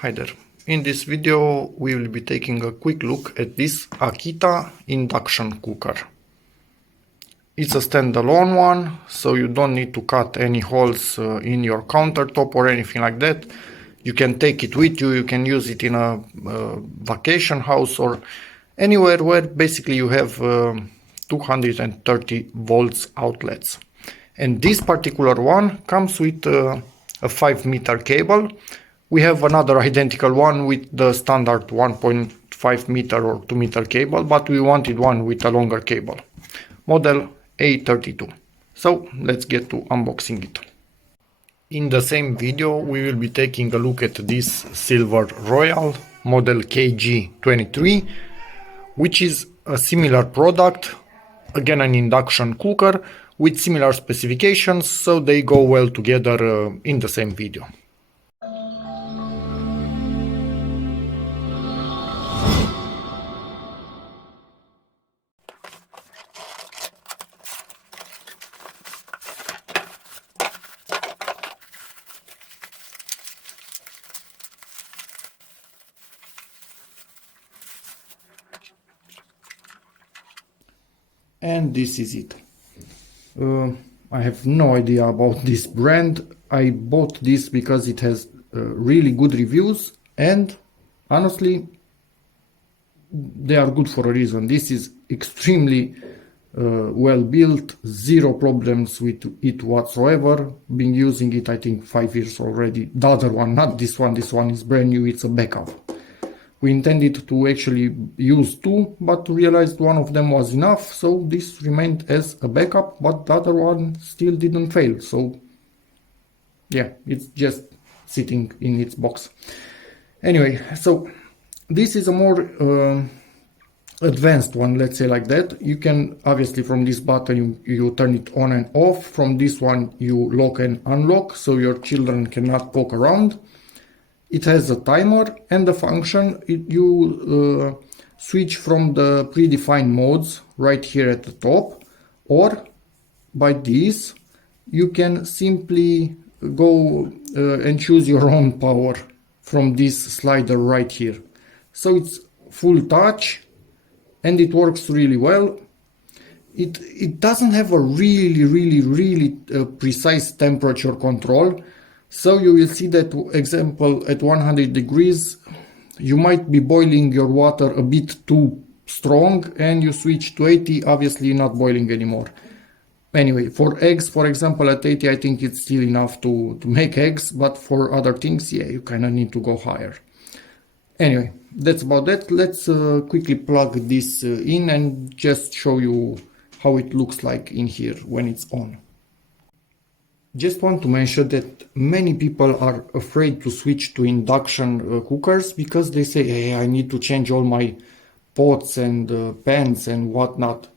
Hi there. In this video we will be taking a quick look at this Akita induction cooker. It's a standalone one, so you don't need to cut any holes in your countertop or anything like that. You can take it with you, you can use it in a vacation house or anywhere where basically you have 230 volts outlets. And this particular one comes with a 5-meter cable. We have another identical one with the standard 1.5 meter or 2 meter cable, but we wanted one with a longer cable. Model A32. So let's get to unboxing it. In the same video we will be taking a look at this Silver Royal model KG23, which is a similar product, again an induction cooker with similar specifications, so they go well together in the same video. And this is it. I have no idea about this brand. I bought this because it has really good reviews, and honestly they are good for a reason. This is extremely well built, zero problems with it whatsoever. Been using it I think 5 years already. The other one, not this one is brand new, it's a backup. We intended to actually use two, but realized one of them was enough, so this remained as a backup, but the other one still didn't fail, so yeah, it's just sitting in its box. Anyway, so this is a more advanced one, let's say like that. You can obviously from this button you turn it on and off. From this one you lock and unlock, so your children cannot poke around. It has a timer and a function. You switch from the predefined modes right here at the top, or by this you can simply go and choose your own power from this slider right here. So it's full touch and it works really well. It doesn't have a really precise temperature control. So you will see that, example, at 100 degrees you might be boiling your water a bit too strong, and you switch to 80, obviously not boiling anymore. Anyway, for eggs, for example, at 80 I think it's still enough to make eggs, but for other things, yeah, you kind of need to go higher. Anyway, that's about that. Let's quickly plug this in and just show you how it looks like in here when it's on. Just want to mention that many people are afraid to switch to induction cookers because they say, hey, I need to change all my pots and pans and whatnot.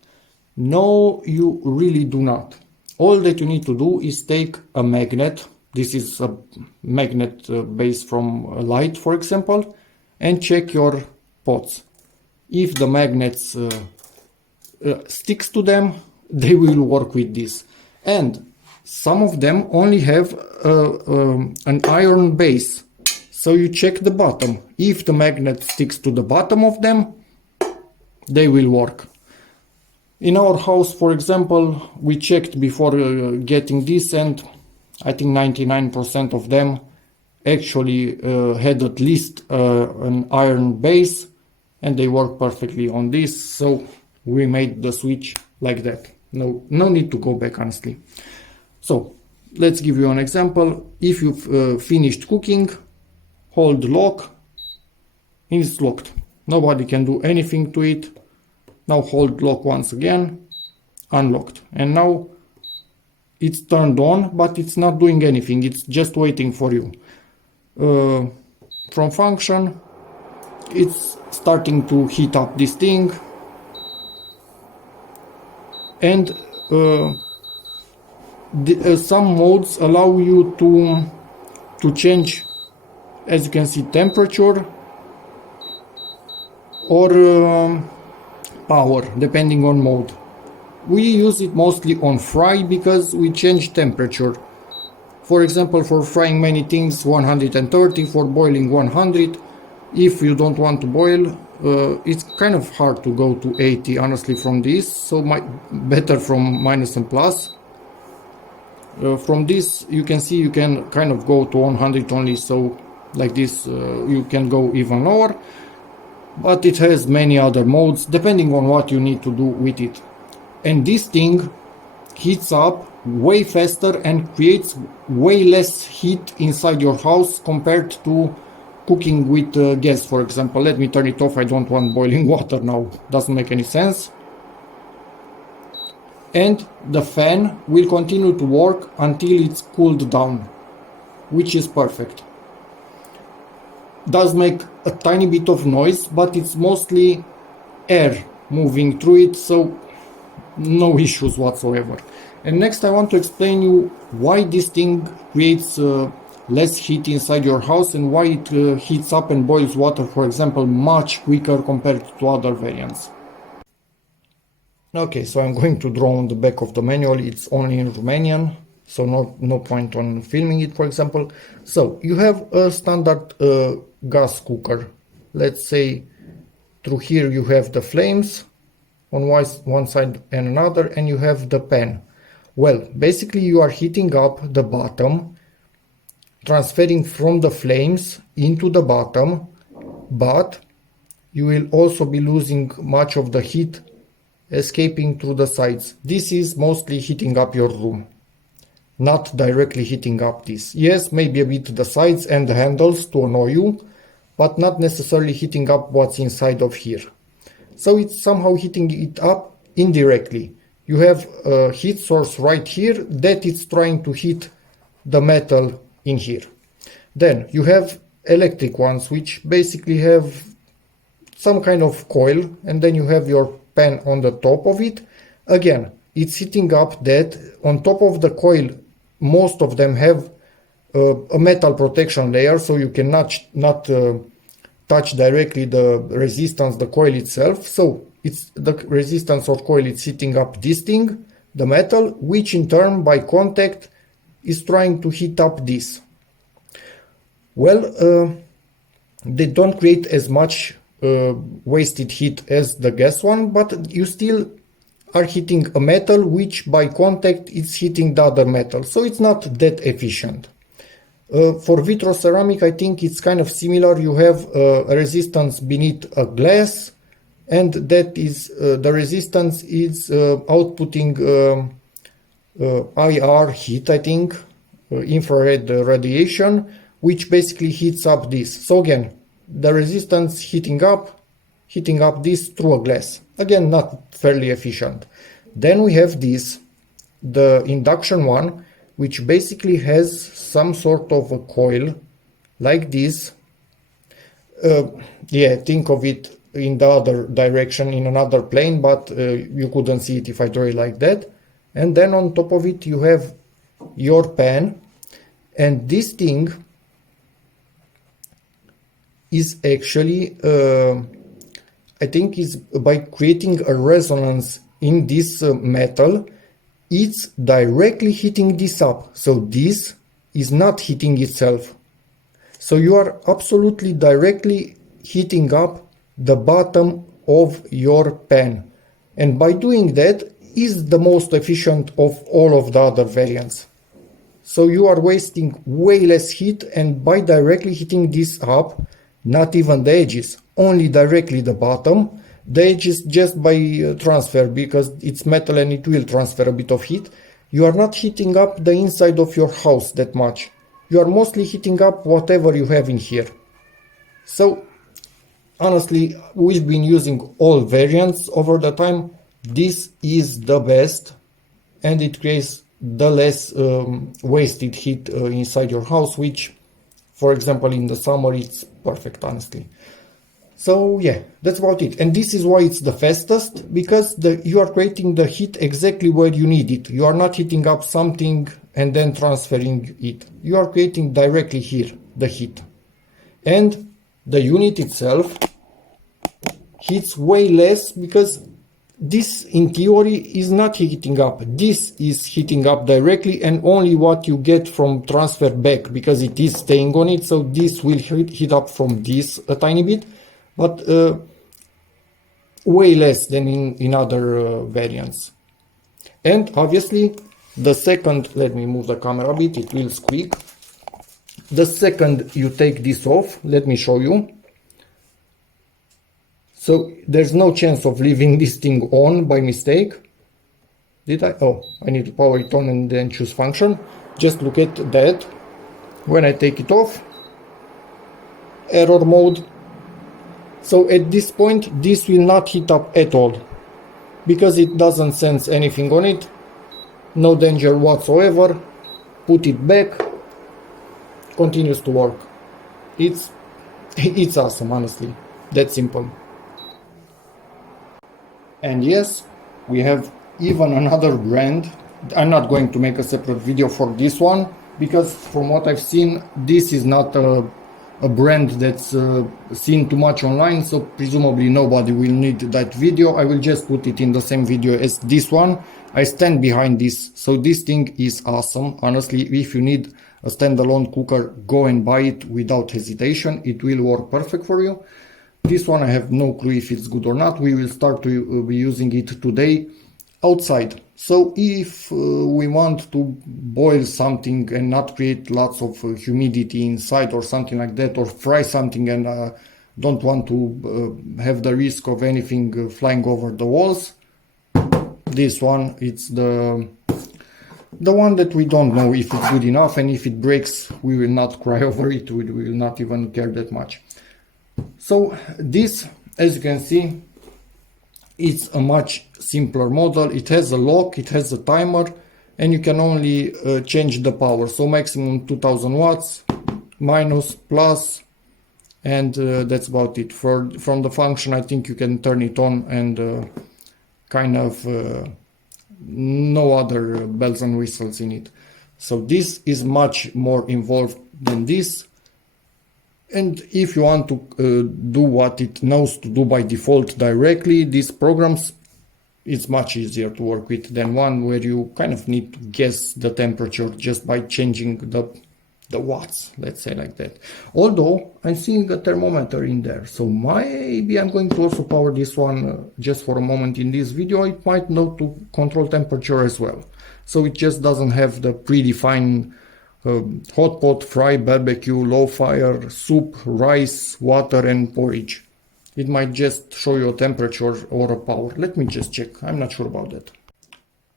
No, you really do not. All that you need to do is take a magnet. This is a magnet base from a light, for example, and check your pots. If the magnets sticks to them, they will work with this. And some of them only have an iron base, so you check the bottom. If the magnet sticks to the bottom of them, they will work. In our house, for example, we checked before getting this, and I think 99% of them actually had at least an iron base, and they work perfectly on this, so we made the switch like that. No need to go back, honestly. So let's give you an example. If you've finished cooking, hold lock, it's locked. Nobody can do anything to it. Now hold lock once again, unlocked. And now it's turned on, but it's not doing anything. It's just waiting for you. From function, it's starting to heat up this thing. And some modes allow you to change, as you can see, temperature or power, depending on mode. We use it mostly on fry because we change temperature For example, for frying many things 130, for boiling 100. If you don't want to boil, it's kind of hard to go to 80 honestly from this, so better from minus and plus. From this you can see you can kind of go to 100 only, so like this you can go even lower, but it has many other modes depending on what you need to do with it. And this thing heats up way faster and creates way less heat inside your house compared to cooking with gas, for example. Let me turn it off, I don't want boiling water now, doesn't make any sense. And the fan will continue to work until it's cooled down, which is perfect. Does make a tiny bit of noise, but it's mostly air moving through it, so no issues whatsoever. And next I want to explain you why this thing creates less heat inside your house and why it heats up and boils water, for example, much quicker compared to other variants. Okay, so I'm going to draw on the back of the manual. It's only in Romanian, so no point on filming it, for example. So you have a standard gas cooker. Let's say through here you have the flames on one side and another, and you have the pan. Well, basically you are heating up the bottom, transferring from the flames into the bottom, but you will also be losing much of the heat escaping through the sides. This is mostly heating up your room, not directly heating up this. Yes, maybe a bit the sides and the handles to annoy you, but not necessarily heating up what's inside of here. So it's somehow heating it up indirectly. You have a heat source right here that is trying to heat the metal in here. Then you have electric ones, which basically have some kind of coil, and then you have your pan on the top of it. Again, it's heating up that. On top of the coil, most of them have a metal protection layer, so you cannot touch directly the resistance, the coil itself. So it's the resistance of coil, it's heating up this thing, the metal, which in turn by contact is trying to heat up this. Well, they don't create as much wasted heat as the gas one, but you still are heating a metal which by contact is heating the other metal, so it's not that efficient. For vitroceramic I think it's kind of similar. You have a resistance beneath a glass, and that is the resistance is outputting IR heat, I think, infrared radiation, which basically heats up this. So again, the resistance heating up this through a glass. Again, not fairly efficient. Then we have this, the induction one, which basically has some sort of a coil like this. Yeah, think of it in the other direction, in another plane, but you couldn't see it if I draw it like that. And then on top of it you have your pan, and this thing is actually I think is by creating a resonance in this metal, it's directly heating this up. So this is not heating itself. So you are absolutely directly heating up the bottom of your pan. And by doing that is the most efficient of all of the other variants. So you are wasting way less heat, and by directly heating this up, not even the edges, only directly the bottom. The edges just by transfer, because it's metal and it will transfer a bit of heat. You are not heating up the inside of your house that much. You are mostly heating up whatever you have in here. So honestly, we've been using all variants over the time. This is the best, and it creates the less wasted heat inside your house, which, for example, in the summer, it's perfect, honestly. So yeah, that's about it. And this is why it's the fastest, because you are creating the heat exactly where you need it. You are not heating up something and then transferring it. You are creating directly here the heat. And the unit itself heats way less, because this in theory is not heating up. This is heating up directly, and only what you get from transfer back, because it is staying on it. So this will heat up from this a tiny bit, but way less than in other variants. And obviously the second, let me move the camera a bit, it will squeak. The second you take this off, let me show you. So there's no chance of leaving this thing on by mistake. Did I? Oh, I need to power it on and then choose function. Just look at that. When I take it off, error mode. So at this point, this will not heat up at all, because it doesn't sense anything on it. No danger whatsoever. Put it back. Continues to work. It's awesome, honestly. That simple. And yes, we have even another brand. I'm not going to make a separate video for this one, because from what I've seen, this is not a brand that's seen too much online, so presumably nobody will need that video. I will just put it in the same video as this one. I stand behind this, so this thing is awesome. Honestly, if you need a standalone cooker, go and buy it without hesitation. It will work perfect for you. This one I have no clue if it's good or not. We will start to be using it today outside. So if we want to boil something and not create lots of humidity inside or something like that, or fry something and don't want to have the risk of anything flying over the walls, this one, it's the one that we don't know if it's good enough, and if it breaks, we will not cry over it. We will not even care that much. So this, as you can see, it's a much simpler model. It has a lock, it has a timer, and you can only change the power. So maximum 2000 watts, minus, plus, and that's about it. From the function, I think you can turn it on and kind of no other bells and whistles in it. So this is much more involved than this. And if you want to do what it knows to do by default directly, these programs, it's much easier to work with than one where you kind of need to guess the temperature just by changing the watts, let's say like that. Although I'm seeing a thermometer in there, so maybe I'm going to also power this one just for a moment in this video. It might know to control temperature as well. So it just doesn't have the predefined hot pot, fry, barbecue, low fire, soup, rice, water and porridge. It might just show you a temperature or a power. Let me just check. I'm not sure about that.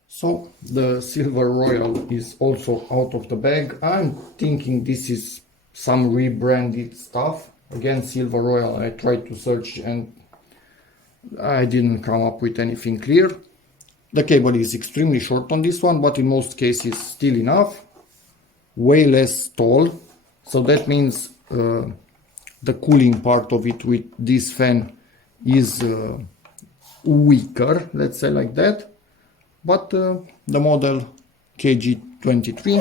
So the Silver Royal is also out of the bag. I'm thinking this is some rebranded stuff. Again, Silver Royal, I tried to search and I didn't come up with anything clear. The cable is extremely short on this one, but in most cases still enough. Way less tall, so that means the cooling part of it with this fan is weaker, let's say like that. But the model KG23,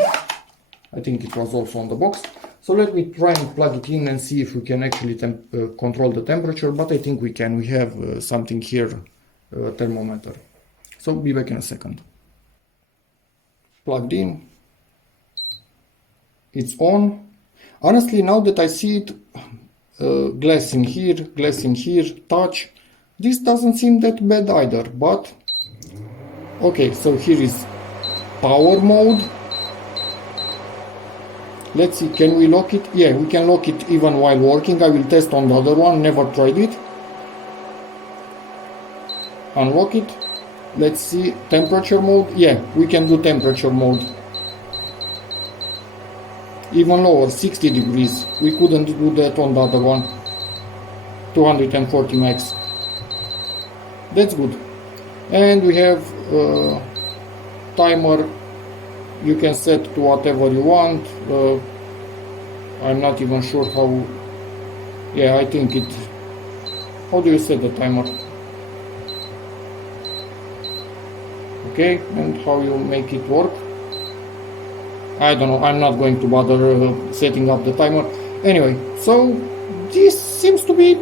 I think it was also on the box. So let me try and plug it in and see if we can actually control the temperature, but I think we can. We have something here, thermometer. So be back in a second. Plugged in. It's on. Honestly, now that I see it, glass in here, touch, this doesn't seem that bad either, but okay, so here is power mode. Let's see, can we lock it? Yeah, we can lock it even while working. I will test on the other one, never tried it. Unlock it. Let's see, temperature mode. Yeah, we can do temperature mode. Even lower, 60 degrees. We couldn't do that on the other one. 240 max. That's good. And we have timer. You can set to whatever you want. I'm not even sure how. Yeah, I think it. How do you set the timer? Okay, and how you make it work? I don't know, I'm not going to bother setting up the timer. Anyway, so this seems to be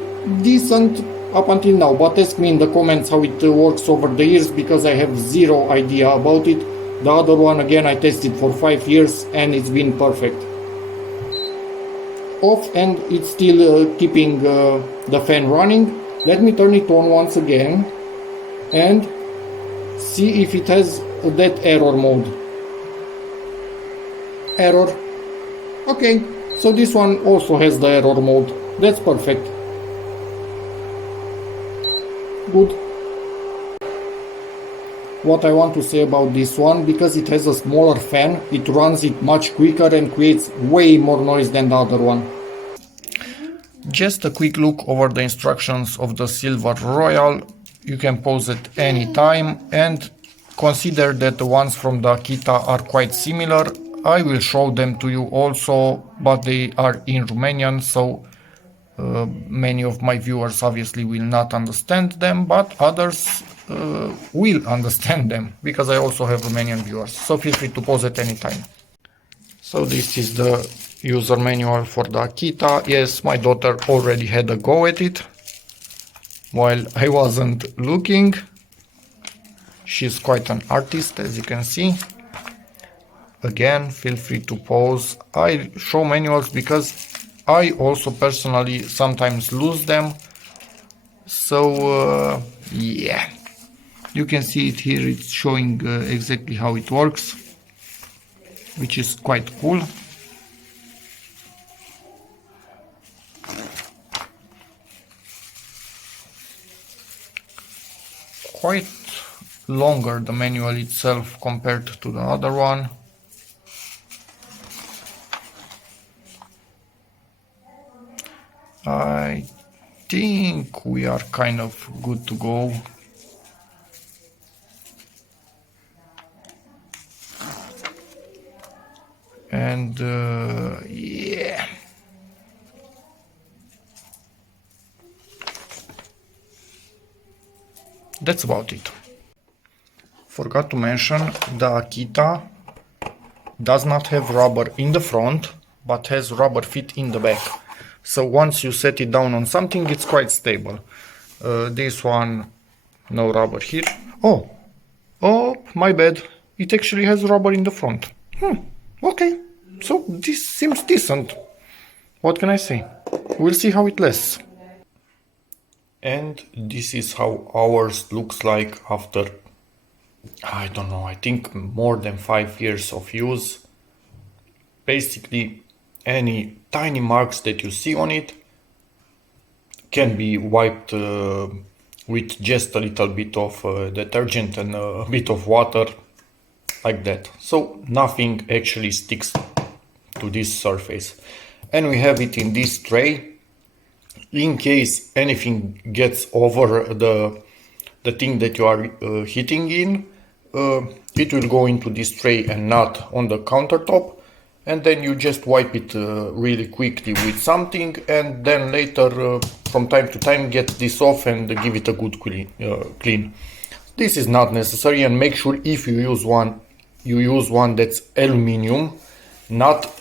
decent. up until now, but ask me in the comments how it works over the years, because I have zero idea about it. The other one, again, I tested for 5 years and it's been perfect. Off, and it's still keeping the fan running. Let me turn it on once again and see if it has that error mode. Error. Okay, so this one also has the error mode. That's perfect. Good. What I want to say about this one, because it has a smaller fan, it runs it much quicker and creates way more noise than the other one. Just a quick look over the instructions of the Silver Royal. You can pause at any time, and consider that the ones from the Akita are quite similar. I will show them to you also, but they are in Romanian, so many of my viewers obviously will not understand them, but others will understand them, because I also have Romanian viewers, so feel free to pause at any time. So this is the user manual for the Akita. Yes, my daughter already had a go at it while I wasn't looking. She's quite an artist, as you can see. Again, feel free to pause. I show manuals because I also personally sometimes lose them. So yeah, you can see it here. It's showing exactly how it works, which is quite cool. Quite longer the manual itself compared to the other one. I think we are kind of good to go. And yeah. That's about it. Forgot to mention, the Akita does not have rubber in the front, but has rubber feet in the back. So once you set it down on something, it's quite stable. This one, no rubber here. Oh, my bad. It actually has rubber in the front. Okay, so this seems decent. What can I say? We'll see how it lasts. And this is how ours looks like after, I don't know, I think more than 5 years of use. Basically, any tiny marks that you see on it can be wiped with just a little bit of detergent and a bit of water, like that. So nothing actually sticks to this surface. And we have it in this tray. In case anything gets over the thing that you are heating in, it will go into this tray and not on the countertop. And then you just wipe it really quickly with something, and then later from time to time get this off and give it a good clean. This is not necessary, and make sure if you use one that's aluminium, not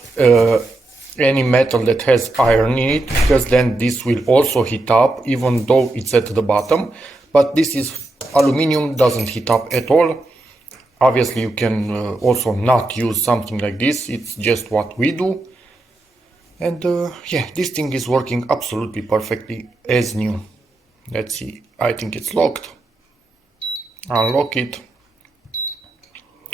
any metal that has iron in it, because then this will also heat up even though it's at the bottom. But this is aluminium, doesn't heat up at all. Obviously you can also not use something like this, it's just what we do. And yeah, this thing is working absolutely perfectly as new. Let's see, I think it's locked. Unlock it.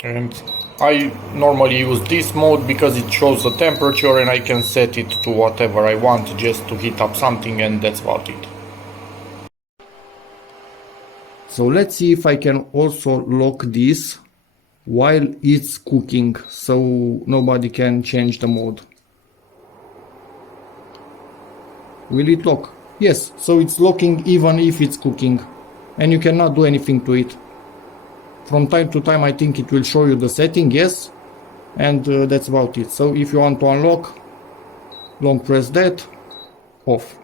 And I normally use this mode because it shows the temperature and I can set it to whatever I want just to heat up something, and that's about it. So let's see if I can also lock this while it's cooking, so nobody can change the mode. Will it lock? Yes, so it's locking even if it's cooking, and you cannot do anything to it. From time to time I think it will show you the setting, yes, and that's about it. So if you want to unlock, long press that, off.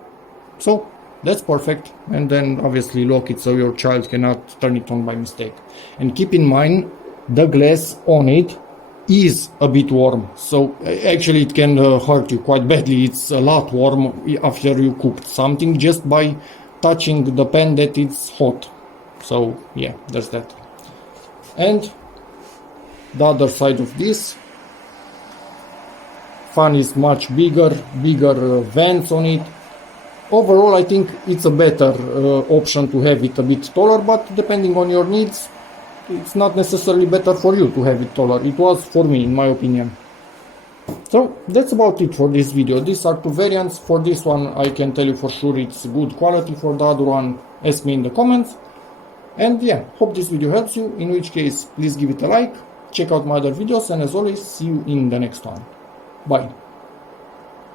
So that's perfect, and then obviously lock it so your child cannot turn it on by mistake. And keep in mind, the glass on it is a bit warm, so actually it can hurt you quite badly. It's a lot warm after you cooked something, just by touching the pan that it's hot. So yeah, that's that. And the other side of this fan is much bigger vents on it. Overall, I think it's a better option to have it a bit taller, but depending on your needs, it's not necessarily better for you to have it taller. It was for me, in my opinion. So that's about it for this video. These are two variants. For this one, I can tell you for sure it's good quality. For the other one, ask me in the comments. And yeah, hope this video helps you, in which case please give it a like, check out my other videos, and as always, see you in the next one. Bye.